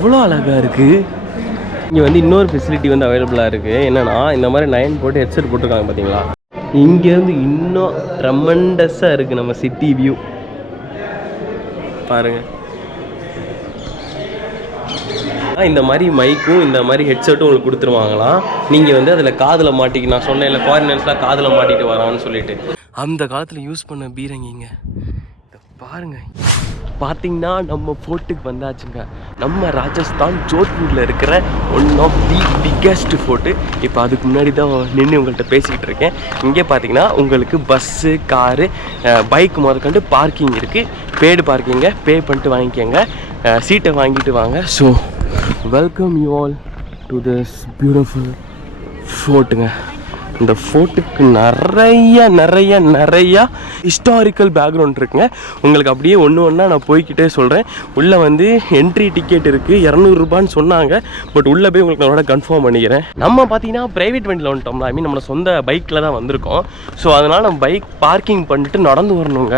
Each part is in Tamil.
எவ்வளோ அழகாக இருக்குது இங்கே வந்து இன்னொரு ஃபெசிலிட்டி வந்து அவைலபிளாக இருக்குது என்னென்னா இந்த மாதிரி நைன் போட்டு ஹெட்செட் போட்டிருக்காங்க பார்த்தீங்களா இங்கேருந்து இன்னும் ட்ரமண்டஸாக இருக்குது நம்ம சிட்டி வியூ பாருங்கள் இந்த மாதிரி மைக்கும் இந்த மாதிரி ஹெட்செட்டும் உங்களுக்கு கொடுத்துருவாங்களாம். நீங்கள் வந்து அதில் காதில் மாட்டிக்கு நான் சொன்னேன் இல்லை ஃபாரினர்ஸ்லாம் காதில் மாட்டிட்டு வரான்னு சொல்லிட்டு. அந்த காலத்தில் யூஸ் பண்ண பீரங்கிங்க. பாருங்க. பார்த்தீங்கன்னா நம்ம ஃபோர்ட்டுக்கு வந்தாச்சுங்க. நம்ம ராஜஸ்தான் ஜோத்பூரில் இருக்கிற one of the biggest fort இப்போ அதுக்கு முன்னாடி தான் நின்று உங்கள்கிட்ட பேசிக்கிட்டு இருக்கேன். இங்கே பார்த்தீங்கன்னா உங்களுக்கு பஸ்ஸு காரு பைக் முதற்கண்டு பார்க்கிங் இருக்குது பேடு பார்க்கிங்க பே பண்ணிட்டு வாங்கிக்கோங்க. சீட்டை வாங்கிட்டு வாங்க. So welcome you all to this beautiful ஃபோர்ட்டுங்க இந்த ஃபோர்ட்டுக்கு நிறைய நிறைய நிறைய ஹிஸ்டாரிக்கல் பேக்ரவுண்ட் இருக்குங்க. உங்களுக்கு அப்படியே ஒன்று ஒன்றா நான் போய்க்கிட்டே சொல்கிறேன் உள்ளே வந்து என்ட்ரி டிக்கெட் இருக்குது இரநூறுபான்னு சொன்னாங்க. பட் உள்ளே போய் உங்களுக்கு நான் கன்ஃபார்ம் பண்ணிக்கிறேன். நம்ம பார்த்தீங்கன்னா ப்ரைவேட் வண்டியில் வந்துட்டோம்ல. ஐ மீன் நம்ம சொந்த பைக்கில் தான் வந்திருக்கோம். ஸோ அதனால் நம்ம பைக் பார்க்கிங் பண்ணிட்டு நடந்து வரணுங்க.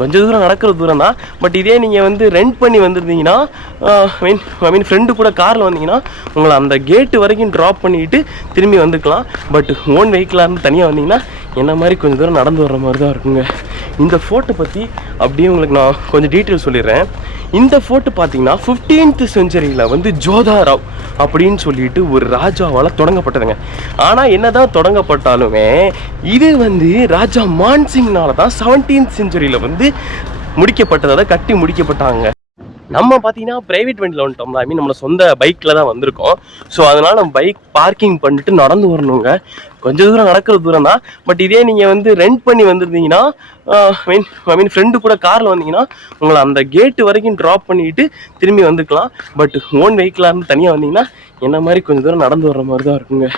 கொஞ்சம் தூரம் நடக்கிற தூரம் தான் பட் இதே நீங்கள் வந்து ரெண்ட் பண்ணி வந்திருந்தீங்கன்னா மீன் ஐ மீன் ஃப்ரெண்டு கூட காரில் வந்தீங்கன்னா உங்களை அந்த கேட்டு வரைக்கும் ட்ராப் பண்ணிட்டு திரும்பி வந்துக்கலாம். பட் ஓன் வெஹிக்கிளாக இருந்து தனியாக வந்தீங்கன்னா என்ன மாதிரி கொஞ்சம் தூரம் நடந்து வர்ற மாதிரி தான் இருக்குங்க. இந்த ஃபோட்டோ பற்றி அப்படியே உங்களுக்கு நான் கொஞ்சம் டீட்டெயில் சொல்லிடுறேன். இந்த ஃபோர்ட்டு பார்த்தீங்கன்னா ஃபிஃப்டீன்த் செஞ்சுரியில் வந்து ஜோதாராவ் அப்படின்னு சொல்லிட்டு ஒரு ராஜாவால் தொடங்கப்பட்டதுங்க. ஆனால் என்ன தான் தொடங்கப்பட்டாலுமே இது வந்து ராஜா மான்சிங்னால தான் செவன்டீன்த் செஞ்சுரியில் வந்து முடிக்கப்பட்டதை கட்டி முடிக்கப்பட்டாங்க. நம்ம பார்த்தீங்கன்னா ப்ரைவேட் வண்டியில் வந்துட்டோம்ல. ஐ மீன் நம்ம சொந்த பைக்கில் தான் வந்திருக்கோம். ஸோ அதனால் நம்ம பைக் பார்க்கிங் பண்ணிட்டு நடந்து வரணுங்க. கொஞ்சம் தூரம் நடக்கிற தூரம் தான். பட் இதே நீங்கள் வந்து ரெண்ட் பண்ணி வந்திருந்தீங்கன்னா மீன் ஐ மீன் ஃப்ரெண்டு கூட காரில் வந்தீங்கன்னா உங்களை அந்த கேட்டு வரைக்கும் ட்ராப் பண்ணிட்டு திரும்பி வந்துக்கலாம். பட் ஓன் வெஹிக்கிளாக இருந்து தனியாக வந்தீங்கன்னா என்ன மாதிரி கொஞ்சம் தூரம் நடந்து வர்ற மாதிரி தான் இருக்குங்க.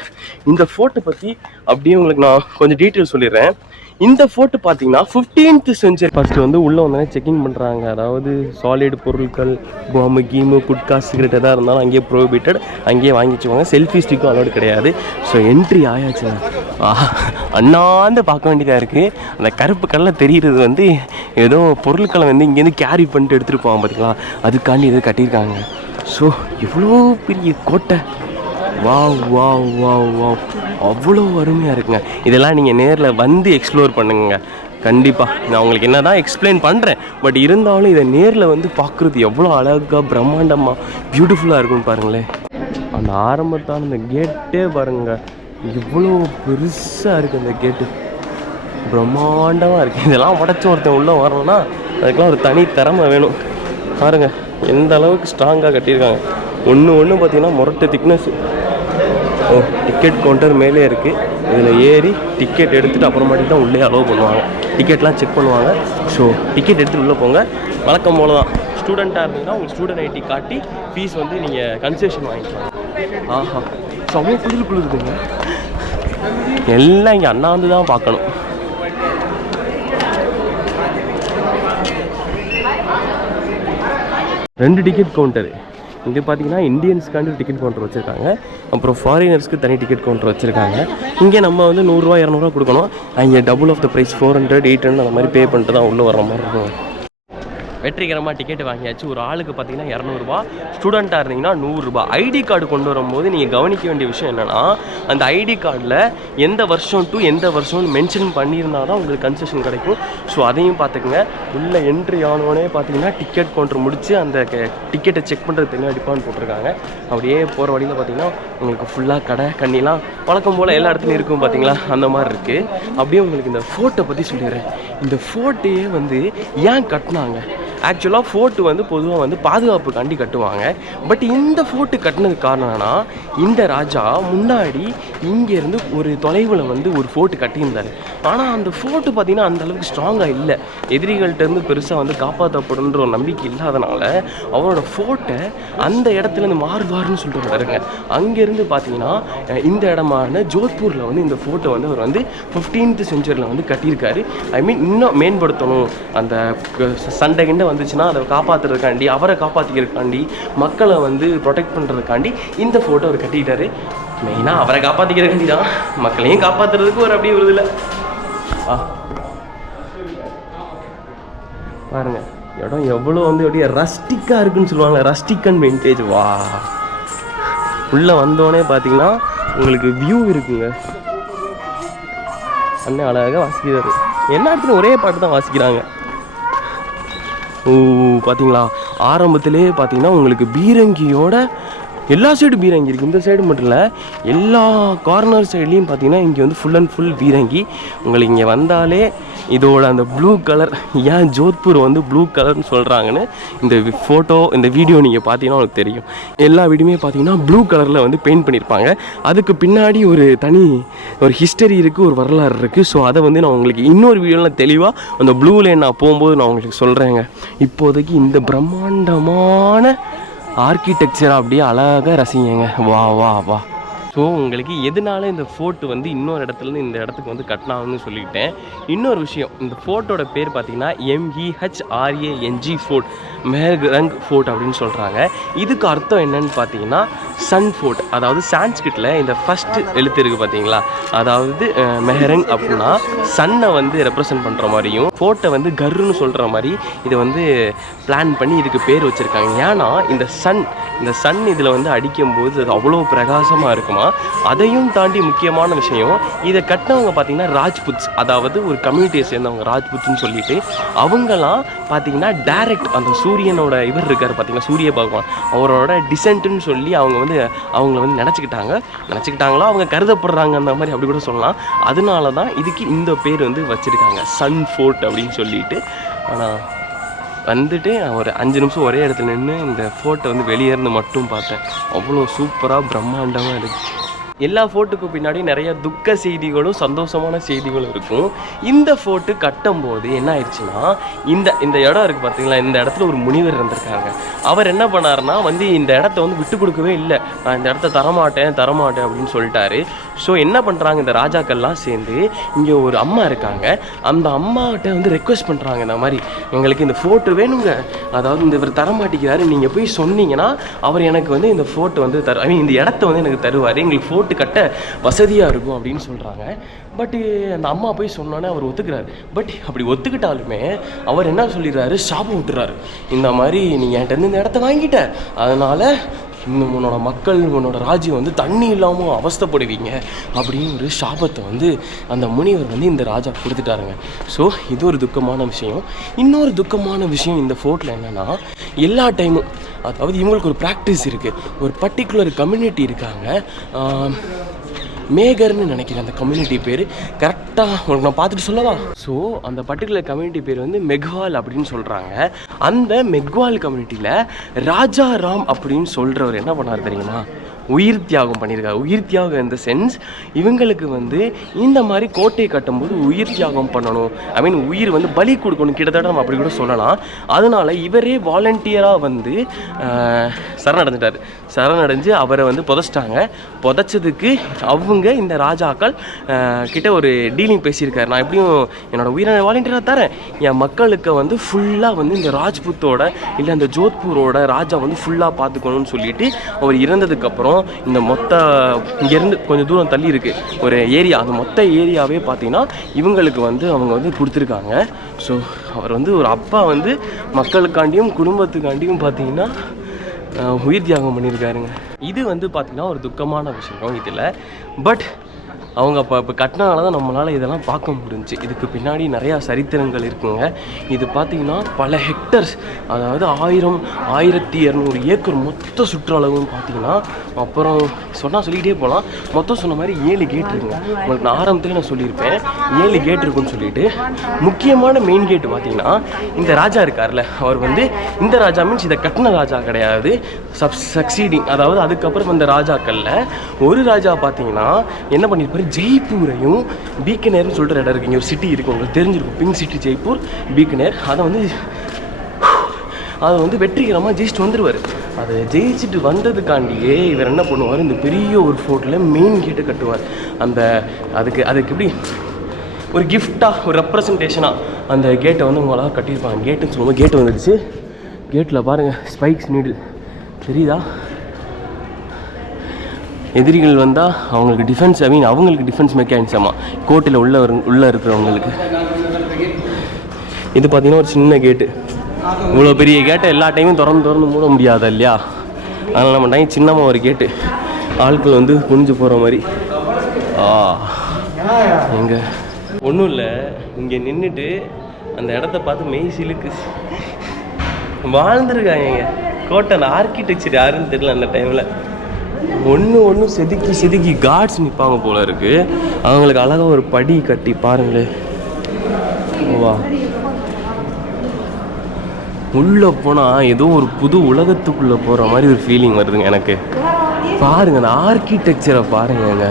இந்த ஃபோட்டோ பற்றி அப்படியே உங்களுக்கு நான் கொஞ்சம் டீட்டெயில் சொல்லிடுறேன். இந்த ஃபோட்டோ பார்த்தீங்கன்னா ஃபிஃப்டீன்த் செஞ்சுரி ஃபஸ்ட்டு வந்து உள்ளே வந்தோடனே செக்கிங் பண்ணுறாங்க அதாவது சாலிட் பொருட்கள் பாம்பு கீமு குட்கா சிகரெட் எதாக இருந்தாலும் அங்கேயே ப்ரோஹிபிட்டட் அங்கேயே வாங்கி வச்சுக்கோங்க செல்ஃபி ஸ்டிக்கும் அலோடு கிடையாது. ஸோ என்ட்ரி ஆயாச்சு. ஆஹா, அண்ணாந்து பார்க்க வேண்டியதாக இருக்குது அந்த கருப்பு கல்லில் தெரிகிறது வந்து ஏதோ பொருட்களை வந்து இங்கேருந்து கேரி பண்ணிட்டு எடுத்துகிட்டு போவாங்க பார்த்தீங்களா அதுக்காண்டி எதுவும் கட்டியிருக்காங்க. ஸோ இவ்வளோ பெரிய கோட்டை. Wow wow wow wow. அவ்வளோ அருமையாக இருக்குங்க. இதெல்லாம் நீங்கள் நேரில் வந்து எக்ஸ்ப்ளோர் பண்ணுங்க. கண்டிப்பாக நான் உங்களுக்கு என்ன தான் எக்ஸ்பிளைன் பண்ணுறேன் பட் இருந்தாலும் இதை நேரில் வந்து பார்க்குறது எவ்வளோ அழகாக பிரம்மாண்டமாக பியூட்டிஃபுல்லாக இருக்கும்னு பாருங்களேன். அந்த ஆரம்பத்தான அந்த கேட்டே பாருங்கள் இவ்வளோ பெருசாக இருக்குது அந்த கேட்டு பிரம்மாண்டமாக இருக்குது இதெல்லாம் உடச்சி ஒருத்தன் உள்ளே வரணும்னா அதுக்கெல்லாம் ஒரு தனி திறமை வேணும். பாருங்கள் எந்த அளவுக்கு ஸ்ட்ராங்காக கட்டியிருக்காங்க. ஒன்று ஒன்று பார்த்தீங்கன்னா முரட்டு திக்னஸ் ஓ டிக்கெட் கவுண்டர் மேலே இருக்குது இதில் ஏறி டிக்கெட் எடுத்துகிட்டு அப்புறமாட்டி தான் உள்ளே அலோவ் பண்ணுவாங்க. டிக்கெட்லாம் செக் பண்ணுவாங்க. ஸோ டிக்கெட் எடுத்துகிட்டு உள்ளே போங்க. வழக்கம் போல தான். ஸ்டூடெண்ட்டாக இருந்தீங்கன்னா உங்களுக்கு ஸ்டூடெண்ட் ஐடி காட்டி ஃபீஸ் வந்து நீங்கள் கன்செஷன் வாங்கிக்கலாம். ஆஹா. செம்ம குளிர் குளிருதுங்க. எல்லாம் இங்கே அண்ணாந்து தான் பார்க்கணும். ரெண்டு டிக்கெட் கவுண்டரு இங்கே பார்த்தீங்கன்னா இந்தியன்ஸ்க்காண்டி டிக்கெட் கவுண்டர் வச்சுருக்காங்க. அப்புறம் ஃபாரினர்ஸ்க்கு தனி டிக்கெட் கவுண்டர் வச்சுருக்காங்க. இங்கே நம்ம வந்து நூறுரூவா இரநூறுவா கொடுக்கணும். அங்கே double of the price four hundred eight hundred அந்த மாதிரி பே பண்ணிட்டு தான் உள்ளே வர மாதிரி இருக்கும். வெற்றிகரமாக டிக்கெட் வாங்கியாச்சு. ஒரு ஆளுக்கு பார்த்தீங்கன்னா இரநூறுபா ஸ்டூடெண்ட்டாக இருந்தீங்கன்னா நூறுரூபா. ஐடி கார்டு கொண்டு வரும்போது நீங்கள் கவனிக்க வேண்டிய விஷயம் என்னென்னா அந்த ஐடி கார்டில் எந்த வருஷம் டு எந்த வருஷம்னு மென்ஷன் பண்ணியிருந்தா தான் உங்களுக்கு கன்செஷன் கிடைக்கும். ஸோ அதையும் பார்த்துக்குங்க. உள்ளே என்ட்ரி ஆனோடனே பார்த்தீங்கன்னா டிக்கெட் கவுண்டர் முடித்து அந்த டிக்கெட்டை செக் பண்ணுறது தனியாக டிப்பான்னு போட்டிருக்காங்க. அப்படியே போகிற வழியில் பார்த்தீங்கன்னா உங்களுக்கு ஃபுல்லாக கடை கண்ணிலாம் வழக்கம் போல் எல்லா இடத்துலையும் இருக்கும் பார்த்தீங்களா? அந்த மாதிரி இருக்குது அப்படியே உங்களுக்கு இந்த ஃபோட்டோ பற்றி சொல்லிடுறேன். இந்த ஃபோட்டோயே வந்து ஏன் கட்டினாங்க? ஆக்சுவலாக ஃபோர்ட்டு வந்து பொதுவாக வந்து பாதுகாப்புக்காண்டி கட்டுவாங்க. பட் இந்த ஃபோர்ட்டு கட்டினது காரணம்னா இந்த ராஜா முன்னாடி இங்கேருந்து ஒரு தொலைவில் வந்து ஒரு ஃபோர்ட்டு கட்டியிருந்தார். ஆனால் அந்த ஃபோர்ட்டு பார்த்தீங்கன்னா அந்த அளவுக்கு ஸ்ட்ராங்காக இல்லை. எதிரிகள்கிட்டருந்து பெருசாக வந்து காப்பாற்றப்படுன்ற ஒரு நம்பிக்கை இல்லாதனால அவரோட ஃபோர்ட்டை அந்த இடத்துலேருந்து மாறுவார்னு சொல்லிட்டு வருங்க. அங்கேருந்து பார்த்தீங்கன்னா இந்த இடமான ஜோத்பூரில் வந்து இந்த ஃபோர்ட்டை வந்து அவர் வந்து ஃபிஃப்டீன்த் செஞ்சுரியில் வந்து கட்டியிருக்காரு. ஐ மீன் இன்னும் மேம்படுத்தணும். அந்த சண்டை கிண்டை வந்துச்சுன்னா அதை காப்பாற்றுறதுக்காண்டி அவரை காப்பாற்றிக்கிறதுக்காண்டி மக்களை வந்து ப்ரொடெக்ட் பண்ணுறதுக்காண்டி இந்த ஃபோட்டோ அவர் கட்டிக்கிட்டாரு. மெயினாக அவரை காப்பாற்றிக்கிறதுக்காண்டி தான். மக்களையும் காப்பாற்றுறதுக்கு ஒரு அப்படியே வருது இல்லை ஆ பாருங்க இடம் எவ்வளோ வந்து அப்படியே ரஸ்டிக்காக இருக்குன்னு சொல்லுவாங்க ரஸ்டிக் அண்ட் விண்டேஜ் வா. உள்ளே வந்தோடனே பார்த்தீங்கன்னா உங்களுக்கு வியூ இருக்குங்க. அண்ணன் அழகாக வாசிக்கிறாரு. எல்லா இடத்துலையும் ஒரே பாட்டு தான் வாசிக்கிறாங்க. பார்த்தீங்களா ஆரம்பத்திலே பார்த்தீங்கன்னா உங்களுக்கு பீரங்கியோட எல்லா சைடு பீரங்கி இருக்குது இந்த சைடு மட்டும் இல்லை எல்லா கார்னர் சைட்லேயும் பார்த்தீங்கன்னா இங்கே வந்து ஃபுல் அண்ட் ஃபுல் பீரங்கி உங்களுக்கு இங்கே வந்தாலே இதோட அந்த ப்ளூ கலர் ஏன் ஜோத்பூர் வந்து ப்ளூ கலர்னு சொல்கிறாங்கன்னு இந்த ஃபோட்டோ இந்த வீடியோ நீங்கள் பார்த்தீங்கன்னா உங்களுக்கு தெரியும். எல்லா வீடுமே பார்த்தீங்கன்னா ப்ளூ கலரில் வந்து பெயிண்ட் பண்ணியிருப்பாங்க அதுக்கு பின்னாடி ஒரு தனி ஒரு ஹிஸ்டரி இருக்குது ஒரு வரலாறு இருக்குது ஸோ அதை வந்து நான் உங்களுக்கு இன்னொரு வீடியோவில் தெளிவாக அந்த ப்ளூ லைன் நான் போகும்போது நான் உங்களுக்கு சொல்கிறேங்க இப்போதைக்கு இந்த பிரம்மாண்டமான ஆர்கிடெக்சர் அப்படியே அழகாக ரசிங்க. வா வா வா. ஸோ உங்களுக்கு எதனால இந்த ஃபோர்ட் வந்து இன்னொரு இடத்துலேருந்து இந்த இடத்துக்கு வந்து கட்டினாங்கன்னு சொல்லிட்டேன் இன்னொரு விஷயம் இந்த ஃபோர்ட்டோட பேர் பார்த்தீங்கன்னா E எம்இஹெச்ஆர்ஏஎன்ஜி ஃபோர்ட் மேகரங் ஃபோர்ட் அப்படின்னு சொல்கிறாங்க இதுக்கு அர்த்தம் என்னன்னு பார்த்தீங்கன்னா சன் ஃபோர்ட் அதாவது சான்ஸ்கிரிட்டில் இந்த ஃபர்ஸ்ட் எழுத்து இருக்குது பார்த்தீங்களா அதாவது மெஹரங் அப்படின்னா சன்னை வந்து ரெப்ரசன்ட் பண்ணுற மாதிரியும் ஃபோர்ட்டை வந்து கருன்னு சொல்கிற மாதிரி இதை வந்து பிளான் பண்ணி இதுக்கு பேர் வச்சுருக்காங்க. ஏன்னா இந்த சன் இந்த சன் இதில் வந்து அடிக்கும்போது அது அவ்வளோ பிரகாசமாக இருக்குமா? அதையும் தாண்டி முக்கியமான விஷயம் இதை கட்டினவங்க பார்த்தீங்கன்னா ராஜ்புத்ஸ் அதாவது ஒரு கம்யூனிட்டியை சேர்ந்தவங்க ராஜ்புத்னு சொல்லிட்டு அவங்கெல்லாம் பார்த்திங்கன்னா டைரக்ட் அந்த சூரியனோட இவர் இருக்கார் பார்த்தீங்கன்னா சூரிய பகவான். அவரோட டிசென்ட்டுன்னு சொல்லி அவங்க வந்து அவங்கள வந்து நினச்சிக்கிட்டாங்க. நினச்சிக்கிட்டாங்களோ? அவங்க கருதப்படுறாங்க அந்த மாதிரி அப்படி கூட சொல்லலாம். அதனால தான் இதுக்கு இந்த பேர் வந்து வச்சுருக்காங்க. சன் ஃபோர்ட் அப்படின்னு சொல்லிட்டு. ஆனால் வந்துட்டு நான் ஒரு அஞ்சு நிமிஷம் ஒரே இடத்துல நின்று இந்த ஃபோர்ட்டை வந்து வெளியேருந்து மட்டும் பார்த்தேன். அவ்வளோ சூப்பராக பிரம்மாண்டமாக இருக்குது எல்லா ஃபோர்ட்டுக்கும் பின்னாடி நிறைய துக்க செய்திகளும் சந்தோஷமான செய்திகளும் இருக்கும். இந்த ஃபோர்ட்டு கட்டும்போது என்ன ஆயிடுச்சுன்னா இந்த இந்த இடம் இருக்குது பார்த்தீங்களா இந்த இடத்துல ஒரு முனிவர் இருந்திருக்காங்க. அவர் என்ன பண்ணாருன்னா வந்து இந்த இடத்த வந்து விட்டு கொடுக்கவே இல்லை. நான் இந்த இடத்த தரமாட்டேன் தரமாட்டேன் அப்படின்னு சொல்லிட்டாரு. ஸோ என்ன பண்ணுறாங்க இந்த ராஜாக்கள்லாம் சேர்ந்து இங்கே ஒரு அம்மா இருக்காங்க. அந்த அம்மாகிட்ட வந்து ரெக்வஸ்ட் பண்ணுறாங்க இந்த மாதிரி எங்களுக்கு இந்த ஃபோட்டோ வேணுங்க. அதாவது இந்த இவர் தரமாட்டேங்கிறாரு. நீங்கள் போய் சொன்னீங்கன்னா அவர் எனக்கு வந்து இந்த ஃபோட்டோ வந்து தரு ஐ மீன் இந்த இடத்த வந்து எனக்கு தருவார். எங்களுக்கு ஃபோட்டோ கட்ட வசதியாக இருக்கும் அப்படின்னு சொல்கிறாங்க பட்டு அந்த அம்மா போய் சொன்னோன்னே அவர் ஒத்துக்கிறாரு. பட் அப்படி ஒத்துக்கிட்டாலுமே அவர் என்ன சொல்லிடுறாரு? சாபம் விட்டுறாரு இந்த மாதிரி நீங்கள் என்கிட்டருந்து இந்த இடத்த வாங்கிட்ட. அதனால் இன்னும் உன்னோட மக்கள் உன்னோட ராஜ்யம் வந்து தண்ணி இல்லாமல் அவஸ்தைப்படுவீங்க அப்படின்னு ஒரு சாபத்தை வந்து அந்த முனிவர் வந்து இந்த ராஜா கொடுத்துட்டாருங்க. ஸோ இது ஒரு துக்கமான விஷயம். இன்னொரு துக்கமான விஷயம் இந்த ஃபோர்ட்டில் என்னென்னா எல்லா டைமும் அதாவது இவங்களுக்கு ஒரு ப்ராக்டிஸ் இருக்குது ஒரு பர்டிகுலர் கம்யூனிட்டி இருக்காங்க. மேகர்னு நினைக்கிறேன் அந்த கம்யூனிட்டி பேர். கரெக்டாக உங்களுக்கு நான் பார்த்துட்டு சொல்லவா? ஸோ அந்த பர்டிகுலர் கம்யூனிட்டி பேர் வந்து மெக்வால் அப்படின்னு சொல்கிறாங்க அந்த மெக்வால் கம்யூனிட்டியில் ராஜா ராம் அப்படின்னு சொல்கிறவர் என்ன பண்ணார் தெரியுமா? உயிர் தியாகம் பண்ணியிருக்காரு. உயிர் தியாகம் இந்த சென்ஸ் இவங்களுக்கு வந்து இந்த மாதிரி கோட்டையை கட்டும்போது உயிர் தியாகம் பண்ணணும். ஐ மீன் உயிர் வந்து பலி கொடுக்கணும். கிட்டத்தட்ட நம்ம அப்படி கூட சொல்லலாம். அதனால இவரே வாலண்டியராக வந்து சரணடைஞ்சிட்டார். சரணடைஞ்சு அவரை வந்து புதைச்சிட்டாங்க. புதைச்சதுக்கு அவங்க இந்த ராஜாக்கள் கிட்ட ஒரு டீலிங் பேசியிருக்காரு. நான் எப்படியும் என்னோடய உயிரை வாலண்டியராக தரேன். என் மக்களுக்கு வந்து ஃபுல்லாக வந்து இந்த ராஜ்புத்தோட இல்லை இந்த ஜோத்பூரோட ராஜா வந்து ஃபுல்லாக பார்த்துக்கணும்னு சொல்லிட்டு அவர் இறந்ததுக்கப்புறம் இந்த மொத்த இங்கேருந்து கொஞ்சம் தூரம் தள்ளி இருக்குது ஒரு ஏரியா அந்த மொத்த ஏரியாவே பார்த்தீங்கன்னா இவங்களுக்கு வந்து அவங்க வந்து கொடுத்துருக்காங்க. ஸோ அவர் வந்து ஒரு அப்பா வந்து மக்களுக்காண்டியும் குடும்பத்துக்காண்டியும் பார்த்தீங்கன்னா உயிர் தியாகம் பண்ணியிருக்காருங்க இது வந்து பார்த்திங்கன்னா ஒரு துக்கமான விஷயம். இதில். பட் அவங்க அப்போ இப்போ கட்டினால தான் நம்மளால் இதெல்லாம் பார்க்க முடிஞ்சு. இதுக்கு பின்னாடி நிறையா சரித்திரங்கள் இருக்குங்க. இது பார்த்தீங்கன்னா பல ஹெக்டர்ஸ் அதாவது ஆயிரம் ஆயிரத்தி இரநூறு ஏக்கர் மொத்த சுற்றளவுன்னு பார்த்தீங்கன்னா அப்புறம் சொன்னால் சொல்லிக்கிட்டே போகலாம் மொத்தம் சொன்ன மாதிரி ஏழு கேட் இருக்குங்க. உங்களுக்கு நான் ஆரம்பத்தில் நான் சொல்லியிருப்பேன். ஏழு கேட் இருக்குன்னு சொல்லிட்டு. முக்கியமான மெயின் கேட் பார்த்தீங்கன்னா இந்த ராஜா இருக்கார்ல அவர் வந்து இந்த ராஜா மீன்ஸ் இதை கட்டின ராஜா கிடையாது. சப் சக்சீடிங் அதாவது அதுக்கப்புறம் இந்த ராஜாக்களில் ஒரு ராஜா பார்த்தீங்கன்னா என்ன பண்ணியிருப்பார் ஜெய்ப்பூரையும் பீக்கனேர்னு சொல்லிட்டு இடம் இருக்குது இங்கே ஒரு சிட்டி இருக்குது உங்களுக்கு தெரிஞ்சிருக்கும். Pink city Jaipur Bikaner. அதை வந்து அதை வந்து வெற்றிகரமாக ஜெயிச்சுட்டு வந்துடுவார் அதை ஜெயிச்சுட்டு வந்ததுக்காண்டியே இவர் என்ன பண்ணுவார்? இந்த பெரிய ஒரு ஃபோர்ட்டில் மெயின் கேட்டை கட்டுவார். அந்த அதுக்கு அதுக்கு எப்படி? ஒரு கிஃப்டாக ஒரு ரெப்ரசன்டேஷனாக அந்த கேட்டை வந்து உங்களால் கட்டியிருப்பாங்க. கேட்டுன்னு சொல்லும்போது கேட்டு வந்துடுச்சு. கேட்டில் பாருங்கள் ஸ்பைக்ஸ் நீடில் தெரியுதா? எதிரிகள் வந்தால் அவங்களுக்கு டிஃபென்ஸ் ஐ மீன் அவங்களுக்கு டிஃபென்ஸ் மெக்கானிசமாக கோர்ட்டில் உள்ள உள்ளே இருக்கிறவங்களுக்கு. இது பார்த்தீங்கன்னா ஒரு சின்ன கேட்டு இவ்வளோ பெரிய கேட்டை எல்லா டைமும் திறந்து திறந்து மூட முடியாது இல்லையா? அதனால் நம்ம டைம் சின்னமாக ஒரு கேட்டு ஆட்கள் வந்து குனிஞ்சு போகிற மாதிரி. ஆ. எங்கே? ஒன்றும் இல்லை. இங்கே நின்றுட்டு அந்த இடத்த பார்த்து மெய் சிலுக்கு. வாழ்ந்துருக்காங்க கோட்டை அந்த ஆர்கிடெக்சர் யாருன்னு தெரியல அந்த டைமில் ஒன்று ஒன்று செதுக்கி செதுக்கி காட்ஸ் நிற்பாங்க போல இருக்கு. அவங்களுக்கு அழகாக ஒரு படி கட்டி பாருங்களேன் வா. உள்ளே போனால் ஏதோ ஒரு புது உலகத்துக்குள்ளே போகிற மாதிரி ஒரு ஃபீலிங் வருதுங்க எனக்கு. பாருங்க அந்த ஆர்கிடெக்சரை பாருங்கங்க.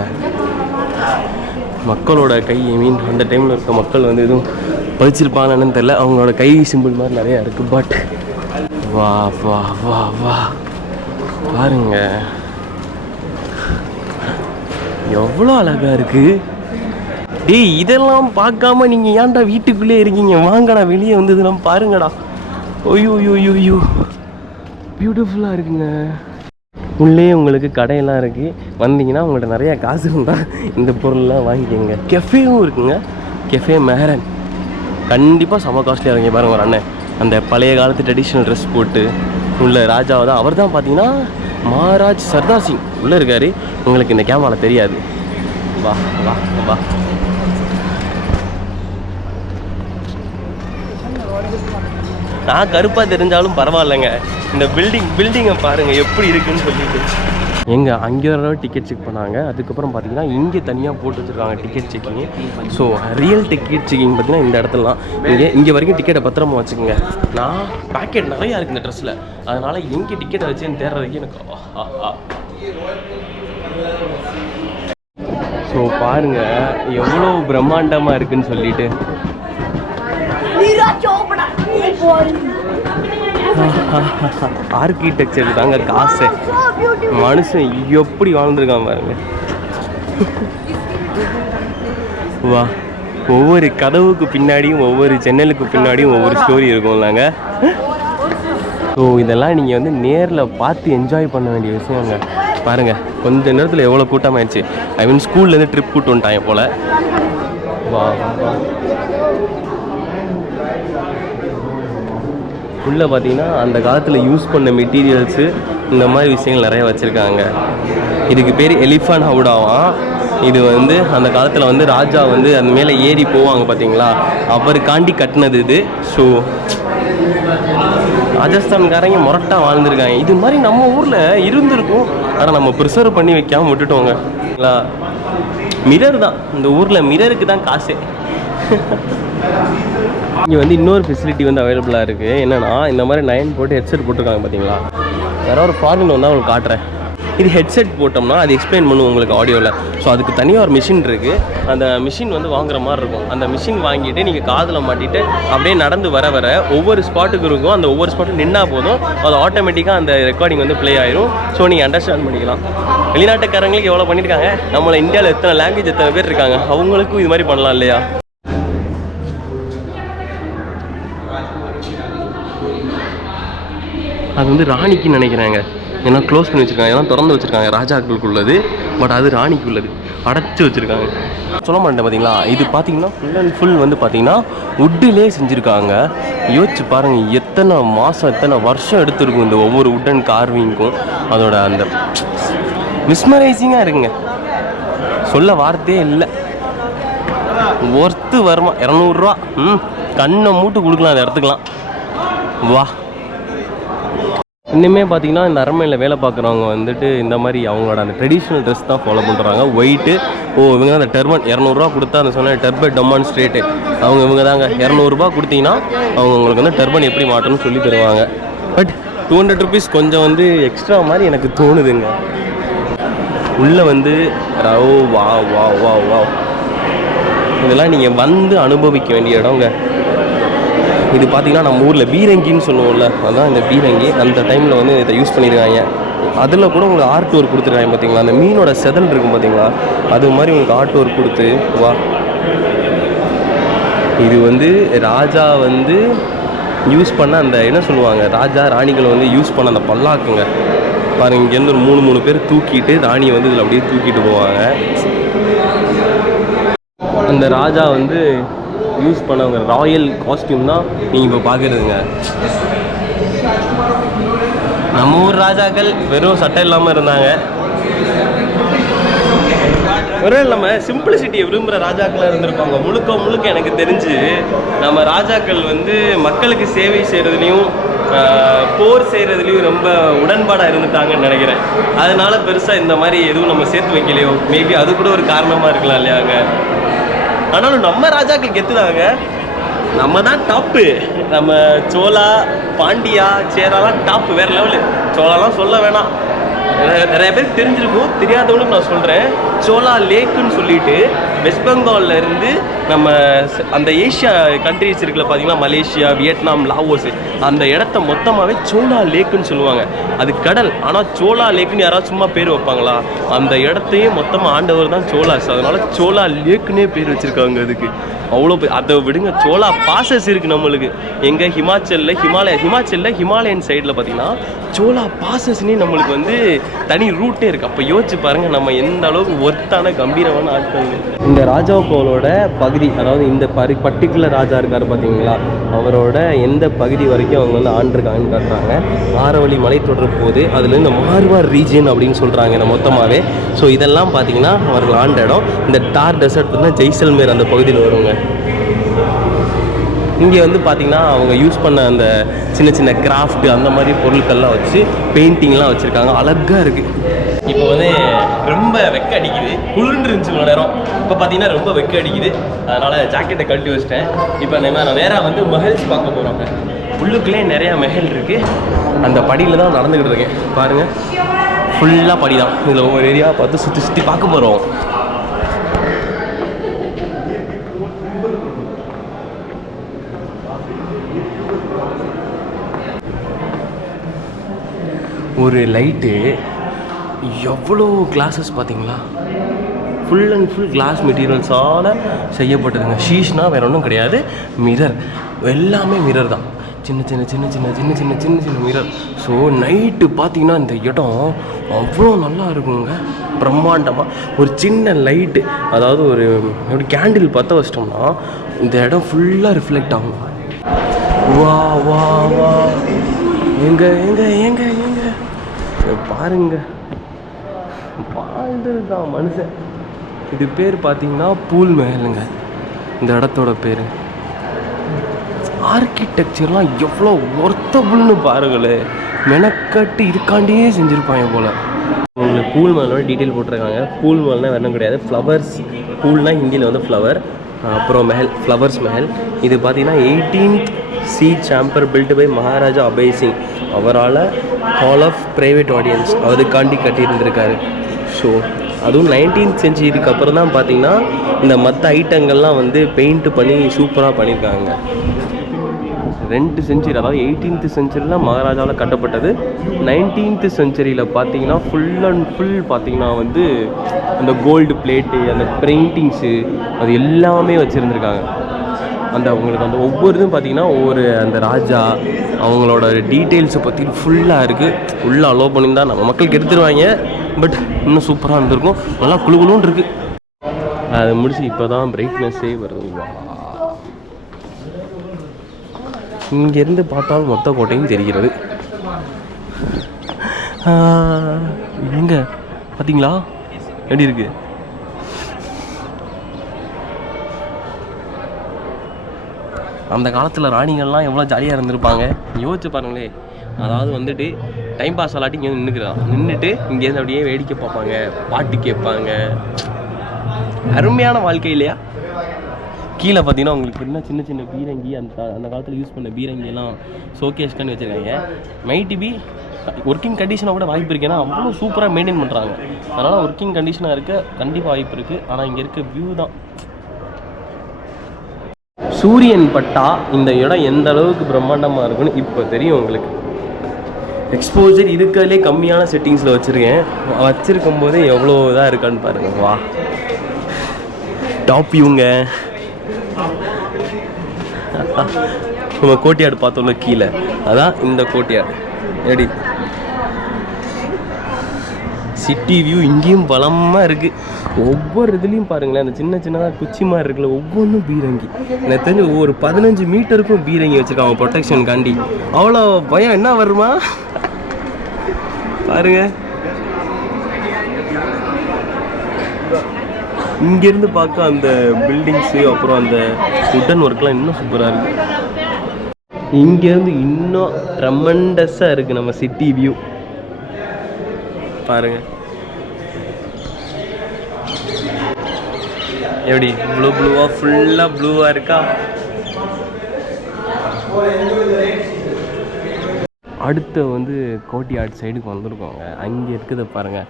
மக்களோட கை ஐ மீன் அந்த டைமில் இருக்க மக்கள் வந்து எதுவும் பதிச்சிருப்பாங்கன்னு தெரில அவங்களோட கை சிம்பிள் மாதிரி நிறையா இருக்குது பட் வா வா வா வா. பாருங்கள் எவ்வளோ அழகாக இருக்குது டேய் இதெல்லாம் பார்க்காம நீங்கள் ஏன்டா வீட்டுக்குள்ளே இருக்கீங்க? வாங்கடா வெளியே வந்து இதெல்லாம் பாருங்கடா. ஐயோ ஐயோ ஐயோ பியூட்டிஃபுல்லாக இருக்குங்க. உள்ளே உங்களுக்கு கடையெல்லாம் இருக்குது வந்தீங்கன்னா உங்கள்கிட்ட நிறையா காசு இருந்தால் இந்த பொருள்லாம் வாங்கிக்கோங்க. கெஃபேவும் இருக்குங்க. கெஃபே மேரன் கண்டிப்பாக செம காஸ்ட்லியாக இருங்க பாருங்க ஒரு அண்ணன். அந்த பழைய காலத்து ட்ரெடிஷ்னல் ட்ரெஸ் போட்டு உள்ள ராஜாவை தான் அவர் தான் பார்த்தீங்கன்னா மகாராஜ் சர்தார் சிங். உள்ளே இருக்காரு. உங்களுக்கு இந்த கேமராவில் தெரியாது. வா வா வா. நான் கருப்பாக தெரிஞ்சாலும் பரவாயில்லைங்க. இந்த பில்டிங் பில்டிங்கை பாருங்கள் எப்படி இருக்குன்னு சொல்லிட்டு. எங்கே அங்கே ஒரு டிக்கெட் செக் பண்ணாங்க. அதுக்கப்புறம் பார்த்தீங்கன்னா இங்கே தனியாக போட்டு வச்சுருக்காங்க ticket checking so real ticket checking பார்த்தீங்கன்னா இந்த இடத்துலலாம் இங்கே இங்கே வரைக்கும் டிக்கெட்டை பத்திரமா வச்சுக்கோங்க. நான் பேக்கெட் நிறையா இருக்குது இந்த ட்ரெஸ்ஸில் அதனால் எங்கே டிக்கெட்டை வச்சுன்னு தேடுறதுக்கு எனக்கு ஸோ பாருங்கள் எவ்வளோ பிரம்மாண்டமாக இருக்குன்னு சொல்லிட்டு. ஆர்கிடெக்சர் தாங்க காசு. மனுஷன் எப்படி வாழ்ந்துருக்கான் பாருங்க. வா ஒவ்வொரு கதவுக்கு பின்னாடியும் ஒவ்வொரு ஜன்னலுக்கு பின்னாடியும் ஒவ்வொரு ஸ்டோரி இருக்கும்லாங்க ஸோ இதெல்லாம் நீங்கள் வந்து நேரில் பார்த்து என்ஜாய் பண்ண வேண்டிய விஷயங்க. பாருங்க கொஞ்ச நேரத்தில் எவ்வளோ கூட்டமாயிடுச்சு ஐ மீன் ஸ்கூல்லேருந்து ட்ரிப் கூட்டு வந்துட்டாங்க போல். வா வா, வா உள்ளே பார்த்தீங்கன்னா அந்த காலத்தில் யூஸ் பண்ண மெட்டீரியல்ஸு இந்த மாதிரி விஷயங்கள் நிறைய வச்சுருக்காங்க. இதுக்கு பேர் எலிஃபன் ஹவுடாவாம் இது வந்து அந்த காலத்தில் வந்து ராஜா வந்து அந்த மேலே ஏறி போவாங்க பார்த்தீங்களா? அவருக்காண்டி கட்டினது இது. ஸோ ராஜஸ்தான்காரங்க மொரட்டாக வாழ்ந்துருக்காங்க. இது மாதிரி நம்ம ஊரில் இருந்திருக்கும். ஆனால் நம்ம ப்ரிசர்வ் பண்ணி வைக்காமல் விட்டுட்டோங்க. மிரர் தான். இந்த ஊரில் மிரருக்கு தான் காசே. இங்கே வந்து இன்னொரு ஃபெசிலிட்டி வந்து அவைலபிளாக இருக்குது என்னென்னா இந்த மாதிரி நயன் போட்டு ஹெட்செட் போட்டிருக்காங்க பார்த்தீங்களா வேற ஒரு ஃபாரின் வந்தால் உங்களுக்கு காட்டுறேன். இது ஹெட்செட் போட்டோம்னா அது எக்ஸ்பிளைன் பண்ணும் உங்களுக்கு ஆடியோவில் ஸோ அதுக்கு தனியாக ஒரு மிஷின் இருக்குது அந்த மிஷின் வந்து வாங்குற மாதிரி இருக்கும். அந்த மிஷின் வாங்கிட்டு நீங்கள் காதில் மாட்டிட்டு அப்படியே நடந்து வர வர ஒவ்வொரு ஸ்பாட்டுக்கு இருக்கும். அந்த ஒவ்வொரு ஸ்பாட்டும் நின்னா போதும். அது ஆட்டோமேட்டிக்காக அந்த ரெக்கார்டிங் வந்து ப்ளே ஆயிரும். ஸோ நீங்கள் அண்டர்ஸ்டாண்ட் பண்ணிக்கலாம். வெளிநாட்டுக்காரங்களுக்கு எவ்வளோ பண்ணியிருக்காங்க நம்மளை இந்தியாவில் எத்தனை லாங்குவேஜ் எத்தனை பேர் இருக்காங்க? அவங்களுக்கும் இது மாதிரி பண்ணலாம் இல்லையா? அது வந்து ராணிக்குன்னு நினைக்கிறாங்க. ஏன்னா க்ளோஸ் பண்ணி வச்சிருக்காங்க. ஏன்னா திறந்து வச்சுருக்காங்க. ராஜாக்களுக்கு உள்ளது பட் அது ராணிக்கு உள்ளது அடைச்சி வச்சிருக்காங்க. சொல்ல மாட்டேன் பார்த்தீங்களா இது பார்த்தீங்கன்னா ஃபுல் அண்ட் ஃபுல் வந்து பார்த்தீங்கன்னா உட்டிலே செஞ்சுருக்காங்க. யோசிச்சு பாருங்கள் எத்தனை மாதம் எத்தனை வருஷம் எடுத்துருக்கும் இந்த ஒவ்வொரு உட்டன் கார்விங்க்கும் அதோட அந்த மிஸ்மரைசிங்காக இருக்குங்க. சொல்ல வார்த்தையே இல்லை. ஒர்த்து வருமா? இரநூறுவா? ம். கண்ணை மூட்டு கொடுக்கலாம். அதை எடுத்துக்கலாம். வா. இன்னுமே பார்த்தீங்கன்னா இந்த அரண்மனையில் வேலை பார்க்குறவங்க வந்துட்டு இந்த மாதிரி அவங்களோட அந்த ட்ரெடிஷ்னல் ட்ரெஸ் தான் ஃபாலோ பண்ணுறாங்க ஒயிட்டு ஓ இவங்க அந்த டர்பன் இரநூறுவா கொடுத்தா அந்த சொன்ன டர்பன் டொமான் ஸ்ட்ரேட்டு அவங்க இவங்க தாங்க. இரநூறுபா கொடுத்தீங்கன்னா அவங்க உங்களுக்கு வந்து டர்பன் எப்படி மாட்டணும்னு சொல்லி தருவாங்க. பட் டூ ஹண்ட்ரட் ருபீஸ் கொஞ்சம் வந்து எக்ஸ்ட்ரா மாதிரி எனக்கு தோணுதுங்க. உள்ளே வந்து ஓ வா வா வா வா. இதெல்லாம் நீங்கள் வந்து அனுபவிக்க வேண்டிய இடங்க. இது பார்த்திங்கன்னா நம்ம ஊரில் பீரங்கின்னு சொல்லுவோம்ல அதான் இந்த பீரங்கி. அந்த டைமில் வந்து இதை யூஸ் பண்ணியிருக்காங்க அதில் கூட உங்களுக்கு ஆர்ட் ஒர்க் கொடுத்துருக்காங்க பார்த்தீங்களா அந்த மீனோட செதல் இருக்கும் பார்த்தீங்களா அது மாதிரி உங்களுக்கு ஆர்ட் ஒர்க் கொடுத்து வா. இது வந்து ராஜா வந்து யூஸ் பண்ண அந்த என்ன சொல்லுவாங்க ராஜா ராணிகளை வந்து யூஸ் பண்ண அந்த பல்லாக்குங்க. பாருங்க இங்கேருந்து ஒரு மூணு மூணு பேர் தூக்கிட்டு ராணியை வந்து இதில் அப்படியே தூக்கிட்டு போவாங்க. அந்த ராஜா வந்து யூஸ் பண்ணவங்க ராயல் காஸ்டியூம் தான் நீங்கள் இப்போ பார்க்குறதுங்க நம்ம ஊர் ராஜாக்கள் வெறும் சட்டை இல்லாமல் இருந்தாங்க. வெறும் இல்லாமல் சிம்பிளிசிட்டியை விரும்புகிற ராஜாக்களாக இருந்திருப்பாங்க. முழுக்க முழுக்க எனக்கு தெரிஞ்சு நம்ம ராஜாக்கள் வந்து மக்களுக்கு சேவை செய்கிறதுலையும் போர் செய்கிறதுலையும் ரொம்ப உடன்பாடாக இருந்துட்டாங்கன்னு நினைக்கிறேன். அதனால் பெருசாக இந்த மாதிரி எதுவும் நம்ம சேர்த்து வைக்கலையோ? மேபி அது கூட ஒரு காரணமாக இருக்கலாம் இல்லையாங்க ஆனாலும் நம்ம ராஜாக்கள் கெத்துதாங்க நம்ம தான் டாப்பு நம்ம சோலா பாண்டியா சேராலாம் டாப்பு வேற லெவலு சோலாலாம் சொல்ல வேணாம். நிறைய- நிறைய பேருக்கு தெரிஞ்சிருக்கும் தெரியாதவங்களுக்கு நான் சொல்கிறேன் சோலா லேக்குன்னு சொல்லிட்டு வெஸ்ட் பெங்கால்ல இருந்து நம்ம அந்த ஏஷியா கண்ட்ரிஸ் இருக்குல்ல பார்த்தீங்கன்னா மலேசியா வியட்நாம் லாவோஸ். அந்த இடத்த மொத்தமாகவே சோலா லேக்குன்னு சொல்லுவாங்க. அது கடல். ஆனால் சோலா லேக்குன்னு யாராவது சும்மா பேர் வைப்பாங்களா? அந்த இடத்தையும் மொத்தமாக ஆண்டவர் தான் சோலாஸ் அதனால சோலா லேக்குன்னே பேர் வச்சிருக்காங்க அதுக்கு. அவ்வளோ அதை விடுங்க. சோலா பாசஸ் இருக்குது நம்மளுக்கு. எங்கள் ஹிமாச்சலில் ஹிமாலய ஹிமாச்சலில் ஹிமாலயன் சைடில் பார்த்தீங்கன்னா சோலா பாசஸ்னே நம்மளுக்கு வந்து தனி ரூட்டே இருக்குது அப்போ யோசிச்சு பாருங்கள் நம்ம எந்த அளவுக்கு ஒர்த்தான கம்பீரமான ஆட்கள் இந்த ராஜா கோலோட பகுதி அதாவது இந்த பரி பர்டிகுலர் ராஜா இருக்கார் பார்த்தீங்களா அவரோட எந்த பகுதி வரைக்கும் அவங்க வந்து ஆண்டிருக்காங்கன்னு காட்டுறாங்க. ஆரவழி மலைத்தொடர் போது அதில் இந்த மார்வார் ரீஜியன் அப்படின்னு சொல்கிறாங்க இந்த மொத்தமாகவே ஸோ இதெல்லாம் பார்த்தீங்கன்னா அவர்கள் ஆண்ட இடம். இந்த தார் டெசர்ட் பார்த்தீங்கன்னா ஜெய்சல்மேர் அந்த பகுதியில் வருவாங்க இங்கே வந்து பார்த்திங்கன்னா அவங்க யூஸ் பண்ண அந்த சின்ன சின்ன கிராஃப்ட் அந்த மாதிரி பொருட்கள்லாம் வச்சு பெயிண்டிங்லாம் வச்சுருக்காங்க. அழகாக இருக்குது இப்போ வந்து ரொம்ப வெக்க அடிக்குது. குளிர்ந்து இருந்துச்சு இவ்வளோ நேரம். இப்போ பார்த்தீங்கன்னா ரொம்ப வெக்க அடிக்குது. அதனால் ஜாக்கெட்டை கழட்டி வச்சிட்டேன். இப்போ நம்ம நான் நேராக வந்து மகிழ்ச்சி பார்க்க போகிறோங்க உள்ளுக்குள்ளே நிறையா மெஹல் இருக்குது அந்த படியில் தான் நடந்துக்கிட்டு இருக்கேன். பாருங்கள் ஃபுல்லாக படி தான் இதில் ஒவ்வொரு ஏரியாவை பார்த்து சுற்றி சுற்றி பார்க்க போகிறோம் ஒரு லைட்டு எவ்வளோ கிளாஸஸ் பார்த்தீங்களா? ஃபுல் அண்ட் ஃபுல் கிளாஸ் மெட்டீரியல்ஸால் செய்யப்பட்டதுங்க. ஷீஷ்னா வேற ஒன்றும் கிடையாது. மிரர் எல்லாமே மிரர் தான். சின்ன சின்ன சின்ன சின்ன சின்ன சின்ன சின்ன சின்ன மிரர் ஸோ நைட்டு பார்த்தீங்கன்னா இந்த இடம் அவ்வளோ நல்லா இருக்குங்க. பிரம்மாண்டமாக ஒரு சின்ன லைட்டு அதாவது ஒரு எப்படி கேண்டில் பற்ற வச்சிட்டோம்னா இந்த இடம் ஃபுல்லாக ரிஃப்ளெக்ட் ஆகும். வா வா வா. எங்க எங்க எங்க எங்க? பாருங்க. வாழ்ந்துருக்கான் மனுஷன். இது பேர் பார்த்தீங்கன்னா பூல் மேலுங்க இந்த இடத்தோட பேர். ஆர்கிடெக்சர்லாம் எவ்வளோ ஒர்த்தபுள்னு பாருங்களேன் மெனக்கட்டு இதுக்காண்டியே செஞ்சுருப்பாங்க போல். உங்களுக்கு பூல் மேலோட டீட்டெயில் போட்டிருக்காங்க. பூல் மஹல்னா வேணும் கிடையாது. ஃப்ளவர்ஸ் பூல்னால் ஹிந்தியில் வந்து ஃப்ளவர் அப்புறம் மெஹல் ஃப்ளவர்ஸ் மெஹல். இது பார்த்தீங்கன்னா eighteenth C chamber built by Maharaja Abhay Singh. அவரால் ஹால் ஆஃப் ப்ரைவேட் ஆடியன்ஸ் அதுக்காண்டி கட்டியிருந்திருக்காரு. ஸோ அதுவும் நைன்டீன் செஞ்சுரிக்கு அப்புறம் தான் பார்த்தீங்கன்னா இந்த மற்ற ஐட்டங்கள்லாம் வந்து பெயிண்ட் பண்ணி சூப்பராக பண்ணியிருக்காங்க. ரெண்டு செஞ்சுரி அதாவது எயிட்டீன்த் செஞ்சுரியில் மகாராஜாவில் கட்டப்பட்டது. நைன்டீன்த் செஞ்சுரியில் பார்த்தீங்கன்னா ஃபுல் அண்ட் ஃபுல் பார்த்தீங்கன்னா வந்து அந்த கோல்டு பிளேட்டு அந்த பெயிண்டிங்ஸு அது எல்லாமே வச்சுருந்துருக்காங்க. அந்த உங்களுக்கு அந்த ஒவ்வொரு இதுவும் பார்த்தீங்கன்னா ஒவ்வொரு அந்த ராஜா அவங்களோட டீட்டெயில்ஸை பற்றி ஃபுல்லாக இருக்குது ஃபுல்லாக அலோவ் பண்ணியிருந்தா நம்ம மக்களுக்கு எடுத்துருவாங்க. பட் இன்னும் சூப்பராக இருந்திருக்கும். நல்லா குளு குளுன்னு இருக்குது அது முடிச்சு இப்போ தான் பிரைட்னஸ்ஸே வருது இங்கேருந்து பார்த்தாலும் மொத்த கோட்டையும் தெரிகிறது. ஆஹ், எங்க? பார்த்தீங்களா எப்படி இருக்குது அந்த காலத்தில் ராணிகள்லாம் எவ்வளோ ஜாலியாக இருந்திருப்பாங்க? யோசிச்சு பாருங்களே. அதாவது வந்துட்டு டைம் பாஸ் ஆலாட்டி இங்கே நின்றுக்கிறான் நின்றுட்டு இங்கேருந்து அப்படியே வேடிக்கை பார்ப்பாங்க பாட்டு கேட்பாங்க. அருமையான வாழ்க்கை இல்லையா? கீழே பார்த்தீங்கன்னா உங்களுக்கு என்ன சின்ன சின்ன பீரங்கி அந்த அந்த காலத்தில் யூஸ் பண்ண பீரங்கியெல்லாம் எல்லாம் வச்சுருக்காங்க. மைட்டி பி ஒர்க்கிங் கண்டிஷனை கூட வாய்ப்பு இருக்கு. ஏன்னா அவ்வளோ சூப்பராக மெயின்டைன் பண்ணுறாங்க அதனால் ஒர்க்கிங் கண்டிஷனாக இருக்க கண்டிப்பாக வாய்ப்பு இருக்குது ஆனால் இங்கே இருக்க வியூ தான். சூரியன் பட்டா இந்த இடம் எந்த அளவுக்கு பிரம்மாண்டமாக இருக்குன்னு இப்போ தெரியும் உங்களுக்கு. எக்ஸ்போஜர் இருக்கிறதுலே கம்மியான செட்டிங்ஸில் வச்சுருக்கேன். வச்சுருக்கும் போதே எவ்வளோ இதாக இருக்கான்னு பாருங்க. வா. டாப் இவங்க நம்ம கோட்டையாடு பார்த்தோம்ல கீழே. அதான் இந்த கோட்டையாடு. எப்படி சிட்டி வியூ இங்கேயும் பலமாக இருக்குது ஒவ்வொரு இதுலேயும் பாருங்களேன் அந்த சின்ன சின்னதாக குச்சி மாதிரி இருக்குல்ல ஒவ்வொன்றும் பீரங்கி. எனக்கு தெரிஞ்சு ஒவ்வொரு பதினஞ்சு மீட்டருக்கும் பீரங்கி வச்சுருக்காங்க ப்ரொடெக்ஷன் காண்டி. அவ்வளோ பயம் என்ன வருமா? பாருங்க. இங்கேருந்து பார்க்க அந்த பில்டிங்ஸு அப்புறம் அந்த உட்டன் ஒர்க்லாம் இன்னும் சூப்பராக இருக்குது இங்கேருந்து இன்னும் ட்ரமண்டஸாக இருக்குது நம்ம சிட்டி வியூ பாருங்க. எப்படி ப்ளூ ப்ளூவா ஃபுல்லாக ப்ளூவாக இருக்கா? அடுத்து வந்து கோட்டியாட் சைடுக்கு வந்திருக்கோங்க. அங்கே இருக்கிறத பாருங்கள்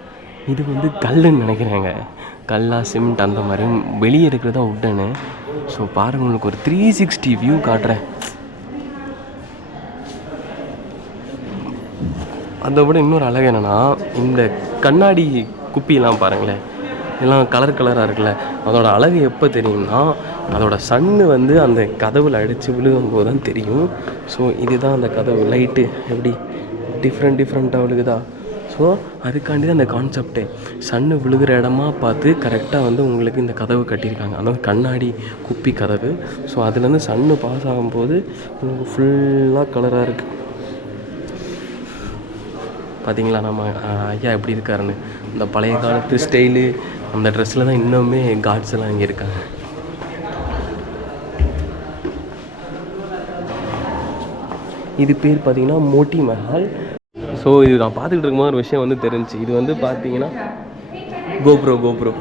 இது வந்து கல்லுன்னு நினைக்கிறேங்க. கல்லா சிமெண்ட் அந்த மாதிரி. வெளியே இருக்கிறதா உட்டனு ஸோ பாருங்கள் உங்களுக்கு ஒரு த்ரீ சிக்ஸ்டி வியூ காட்டுறேன். அதை விட இன்னொரு அழகு என்னென்னா இந்த கண்ணாடி குப்பியெல்லாம் பாருங்களேன். எல்லாம் கலர் கலராக இருக்குல்ல. அதோடய அழகு எப்போ தெரியும்னா அதோட சன்னு வந்து அந்த கதவில் அடித்து விழுகும்போது தான் தெரியும். ஸோ இதுதான் அந்த கதவு. லைட்டு எப்படி? டிஃப்ரெண்ட் டிஃப்ரெண்ட்டாக விழுகுதா? ஸோ அதுக்காண்டி தான் அந்த கான்செப்டே சன்னு விழுகிற இடமா பார்த்து கரெக்டாக வந்து உங்களுக்கு இந்த கதவு கட்டியிருக்காங்க. அதாவது கண்ணாடி குப்பி கதவு. ஸோ அதுலேருந்து சன்னு பாஸ் ஆகும்போது உங்களுக்கு ஃபுல்லாக கலராக இருக்குது பார்த்தீங்களா நம்ம ஐயா எப்படி இருக்காருன்னு. இந்த பழைய காலத்து ஸ்டைலு அந்த ட்ரெஸ்ஸில் தான் இன்னுமே காட்ஸ் எல்லாம் இங்கே இருக்காங்க. இது பேர் பார்த்தீங்கன்னா மோட்டி மஹால். ஸோ இது நான் பார்த்துக்கிட்டு இருக்கும்போது ஒரு விஷயம் வந்து தெரிஞ்சுச்சு. இது வந்து பார்த்தீங்கன்னா கோப்ரோ கோப்ரோ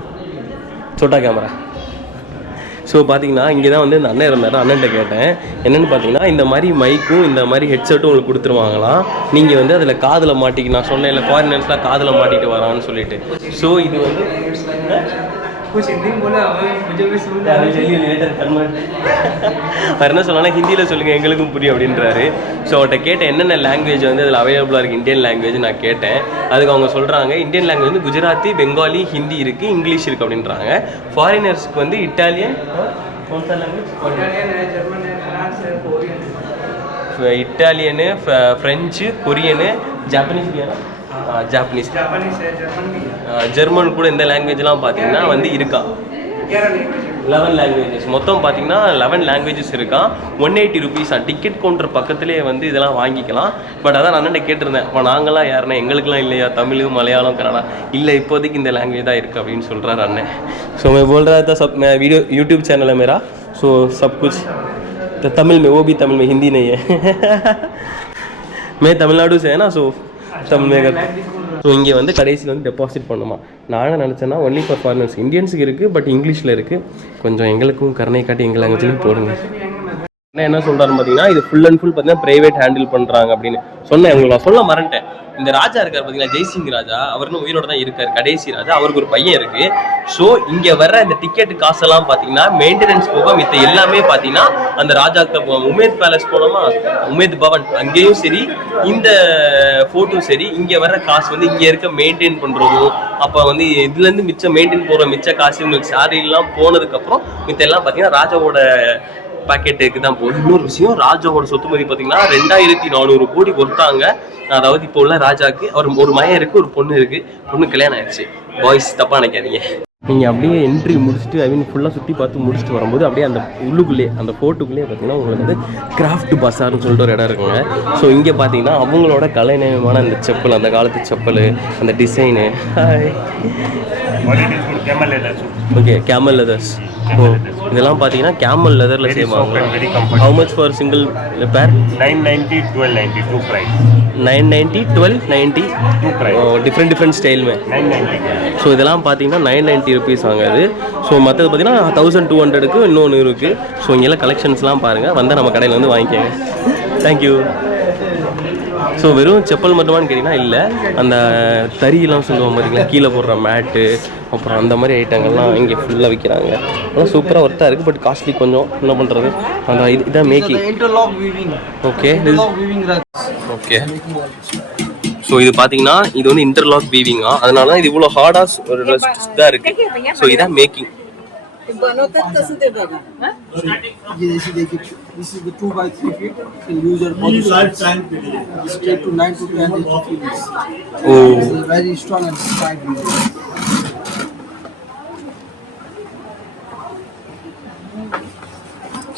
சோட்டா கேமரா ஸோ பார்த்தீங்கன்னா இங்கே தான் வந்து இந்த அண்ணன் இருந்தார். அண்ணன்ட்ட கேட்டேன். என்னென்னு பார்த்தீங்கன்னா இந்த மாதிரி மைக்கும் இந்த மாதிரி ஹெட்செட்டும் உங்களுக்கு கொடுத்துருவாங்களாம். நீங்கள் வந்து அதில் காதில் மாட்டிக்க நான் சொன்னேன் இல்லை ஃபாரினர்ஸ்லாம் காதில் மாட்டிட்டு வரான்னு சொல்லிட்டு. ஸோ இது வந்து कुछ हिंदी में बोला हमें मुझे भी समझ I will tell you later, convert. அவர் என்ன சொன்னாலும் ஹிந்தியில் சொல்லுங்கள் எங்களுக்கும் புரியும் அப்படின்றாரு ஸோ அவர்கிட்ட கேட்டேன் என்னென்ன லாங்குவேஜ் வந்து அதில் அவைலபிளாக இருக்குது இந்தியன் லாங்குவேஜ் நான் கேட்டேன் அதுக்கு அவங்க சொல்கிறாங்க இந்தியன் லாங்குவேஜ் வந்து குஜராத்தி பெங்காலி ஹிந்தி இருக்குது இங்கிலீஷ் இருக்குது அப்படின்றாங்க ஃபாரினர்ஸ்க்கு வந்து இட்டாலியன் லாங்குவேஜ் इटालियन है जर्मन है फ्रांस है कोरियन है Italian French Korean Japanese Japanese Japanese है जर्मन भी है ஜெர்மன் கூட இந்த லாங்குவேஜ்லாம் பார்த்தீங்கன்னா வந்து இருக்கா ग्यारह लैंग्वेज லெவன் லாங்குவேஜஸ் மொத்தம் பார்த்தீங்கன்னா லெவன் லாங்குவேஜஸ் இருக்கா one eighty rupees ticket counter பக்கத்துலேயே வந்து இதெல்லாம் வாங்கிக்கலாம் பட் அதான் நான் அண்ணன் கேட்டிருந்தேன் இப்போ நாங்களாம் யாருன்னா எங்களுக்குலாம் இல்லையா தமிழ் மலையாளம் கன்னடா இல்லை இப்போதைக்கு இந்த லாங்குவேஜ் தான் இருக்குது அப்படின்னு சொல்கிறார் அண்ணன் ஸோ मैं बोल रहा था सब मैं वीडियो यूट्यूब चैनल है मेरा सो सब कुछ तो तमिल में वो भी तमिल में हिंदी नहीं है मैं तमिलनाडु से है ना सो तमिल में कर ஸோ இங்கே வந்து கடைசியில் வந்து டெபாசிட் பண்ணுமா? நான் என்ன நினச்சேன்னா ஒன்லி ஃபார் ஃபாரினர்ஸ் இந்தியன்ஸுக்கு இருக்குது பட் இங்கிலீஷில் இருக்குது கொஞ்சம் எங்களுக்கும் கருணை காட்டி எங்கள் லாங்குவேஜ்லையும் போடுங்க. என்ன என்ன சொல்கிறாருன்னு பார்த்தீங்கன்னா இது ஃபுல் அண்ட் ஃபுல் பார்த்தீங்கன்னா ப்ரைவேட் ஹேண்டில் பண்ணுறாங்க அப்படின்னு. சொன்னேன் உங்களுக்கு நான் சொல்ல மறந்துட்டேன். இந்த ராஜா இருக்கார் பார்த்தீங்களா ஜெய்சிங் ராஜா. அவருன்னு உயிரோட தான் இருக்கார். கடைசி ராஜா. அவருக்கு ஒரு பையன் இருக்கு. ஸோ இங்கே வர்ற இந்த டிக்கெட் காசெல்லாம் பார்த்தீங்கன்னா மெயின்டெனன்ஸ் போக மித்த எல்லாமே பார்த்தீங்கன்னா அந்த ராஜாக்கு போவோம் உமேத் பேலஸ் போனோமா? உமேத் பவன். அங்கேயும் சரி இந்த ஃபோட்டோ சரி இங்கே வர்ற காசு வந்து இங்கே இருக்க மெயின்டைன் பண்ணுறதும் அப்போ வந்து இதுலேருந்து மிச்சம் மெயின்டைன் போகிற மிச்ச காசு உங்களுக்கு salary போனதுக்கப்புறம் மித்த எல்லாம் பார்த்தீங்கன்னா ராஜாவோட பாக்கெட்டுக்கு தான் போகுது. இன்னொரு விஷயம் ராஜாவோட சொத்து மதிப்பு பார்த்தீங்கன்னா ரெண்டாயிரத்தி நானூறு கோடி கொடுத்தாங்க. அதாவது இப்போ உள்ள ராஜாக்கு அவர் ஒரு மயம் இருக்கு ஒரு பொண்ணு இருக்கு. பொண்ணு கல்யாணம் ஆயிடுச்சு. பாய்ஸ் தப்பா நினைக்காதீங்க. நீங்கள் அப்படியே என்ட்ரி முடிச்சுட்டு ஐ மீன் ஃபுல்லாக சுற்றி பார்த்து முடிச்சுட்டு வரும்போது அப்படியே அந்த உள்ளுக்குள்ளே அந்த ஃபோர்ட்டுக்குள்ளேயே பார்த்தீங்கன்னா உங்களுக்கு வந்து கிராஃப்ட் பஸார்னு சொல்லிட்டு ஒரு இடம் இருக்குங்க. ஸோ இங்கே பார்த்தீங்கன்னா அவங்களோட கலைநயமான அந்த செப்பல் அந்த காலத்து செப்பல் அந்த டிசைனு ஓகே கேமல் லெதர்ஸ் ஓ இதெல்லாம் பார்த்தீங்கன்னா கேமல் லெதரில் செய்வாங்க. ஹவு மச் ஃபார் சிங்கிள் பேர் 990, 1290, two price. Nine ninety twelve ninety Two price. Different different style மே. 990. ஸோ இதெல்லாம் பார்த்தீங்கன்னா நைன் நைன்ட்டி ருபீஸ் வாங்குது ஸோ மற்றது பார்த்தீங்கன்னா தௌசண்ட் டூ ஹண்ட்ரடுக்கு இன்னொன்று இருக்குது ஸோ இங்கெல்லாம் கலெக்ஷன்ஸ்லாம் பாருங்கள் வந்தால் நம்ம கடையில் வந்து வாங்கிக்கோங்க. தேங்க்யூ ஸோ வெறும் செப்பல் மட்டுமான்னு கேட்டிங்கன்னா இல்லை. அந்த தறியெல்லாம் சொல்லுவோம் பார்த்தீங்களா கீழே போடுற மேட்டு அப்புறம் அந்த மாதிரி ஐட்டங்கள்லாம் இங்கே ஃபுல்லாக விற்கிறாங்க ஆனால் சூப்பராக ஒர்த்தாக இருக்குது பட் காஸ்ட்லி கொஞ்சம் என்ன பண்ணுறது அந்த இது இதான் மேக்கிங் ஓகே ஓகே ஸோ இது பார்த்தீங்கன்னா இது வந்து இன்டர்லாக் வீவிங்கா அதனால இது இவ்வளோ ஹார்டாக ஒரு இதாக இருக்குது ஸோ இதான் making बनवतात कसं ते बघा ये ऐसे देखिए this is the two by three feet can use your body straight to nine to ten eight feet. Oh It's a very strong and strong video.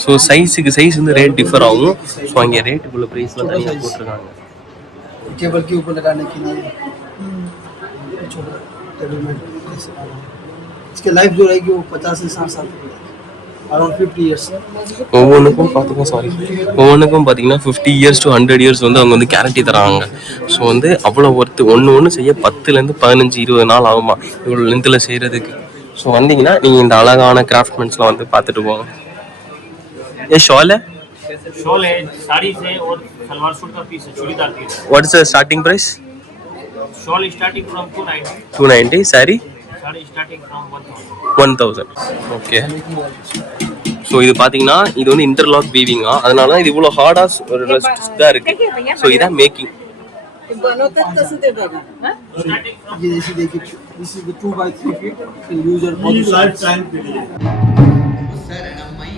So சைஸுக்கு சைஸ் வந்து ரேட் டிஃபர் ஆகும் ஸோ அங்கே ரேட்டுக்குள்ள ப்ரைஸ்லாம் தனியாக போட்டிருக்காங்க केबल के ऊपर लगाने के लिए छोटा टेबल में ऐसे लगाना। इसकी लाइफ जो रहेगी वो पचास से साठ साल तक अराउंड फिफ्टी ईयर्स ஒவ்வொன்றுக்கும் பார்த்துக்கோ சாரி ஒவ்வொன்றுக்கும் பார்த்தீங்கன்னா fifty years to hundred years வந்து அவங்க வந்து கேரண்டி தராங்க ஸோ வந்து அவ்வளோ ஒர்த்து ஒன்று ஒன்று செய்ய பத்துலேருந்து பதினஞ்சு இருபது நாள் ஆகுமா இவ்வளோ லென்த்தில் செய்கிறதுக்கு ஸோ வந்தீங்கன்னா நீங்கள் இந்த அழகான கிராஃப்ட்மெண்ட்ஸ்லாம் வந்து பார்த்துட்டு போங்க ஏ ஷால शॉल है साड़ी से और सलवार सूट का पीस है churidar piece what's starting price shawl starting from two ninety two ninety sorry one thousand okay so இது பார்த்தீங்கன்னா இது வந்து இன்டர்லாக் வீவிங்கா அதனால இது இவ்வளோ ஹார்டாக ஒரு தான் இருக்கு. ஸோ இதான் மேக்கிங் சார் நம்மை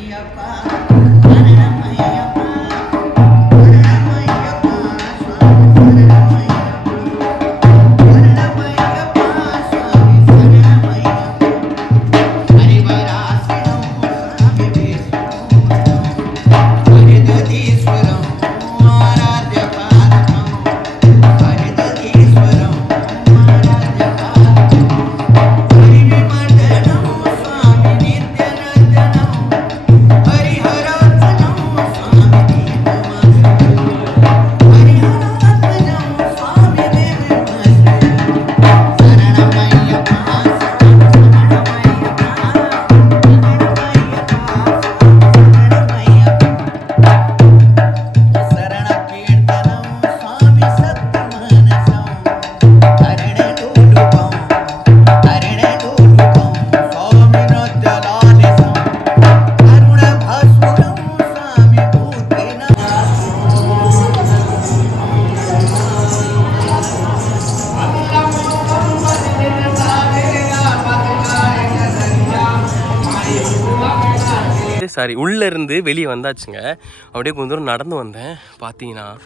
சாரி உள்ளே இருந்து வெளியே வந்தாச்சுங்க. அப்படியே கொஞ்ச தூரம் நடந்து வந்தேன். பார்த்தீங்கன்னா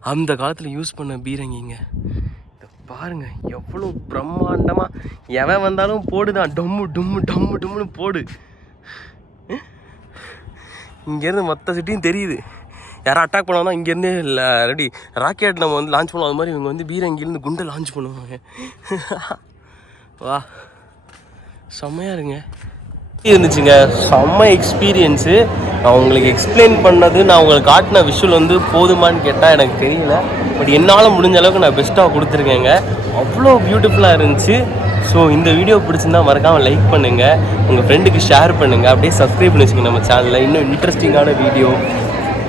அந்த காலத்தில் யூஸ் பண்ண பீரங்கிங்க. இதை பாருங்க எவ்வளோ பிரம்மாண்டமாக எவன் வந்தாலும் போடுதான். டம்மு டம்மு டம்மு டம்முன்னு போடு. இங்கேருந்து மொத்த சிட்டியும் தெரியுது. யாரும் அட்டாக் பண்ணாலும் இங்கேருந்தே இல்லை ரெடி ராக்கெட் நம்ம வந்து லான்ச் பண்ணுவோம். அது மாதிரி இவங்க வந்து பீரங்கிலேருந்து குண்டை லான்ச் பண்ணுவாங்க. வா. செம்மையாக இருங்க இருந்துச்சுங்க. செம்ம எக்ஸ்பீரியன்ஸு நான் உங்களுக்கு எக்ஸ்பிளைன் பண்ணது நான் உங்களுக்கு காட்டின விஷுவல் வந்து போதுமான்னு கேட்டால் எனக்கு தெரியல. பட் என்னால் முடிஞ்ச அளவுக்கு நான் பெஸ்ட்டாக கொடுத்துருக்கேங்க. அவ்வளோ பியூட்டிஃபுல்லாக இருந்துச்சு. ஸோ இந்த வீடியோ பிடிச்சிருந்தா மறக்காமல் லைக் பண்ணுங்கள் உங்கள் ஃப்ரெண்டுக்கு ஷேர் பண்ணுங்கள் அப்படியே சப்ஸ்கிரைப் பண்ணி வச்சுக்கோங்க நம்ம சேனலில் இன்னும் இன்ட்ரெஸ்டிங்கான வீடியோ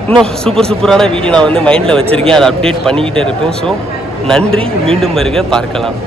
இன்னும் சூப்பர் சூப்பரான வீடியோ நான் வந்து மைண்டில் வச்சுருக்கேன். அதை அப்டேட் பண்ணிக்கிட்டே இருப்பேன். ஸோ நன்றி. மீண்டும் வருக. பார்க்கலாம்.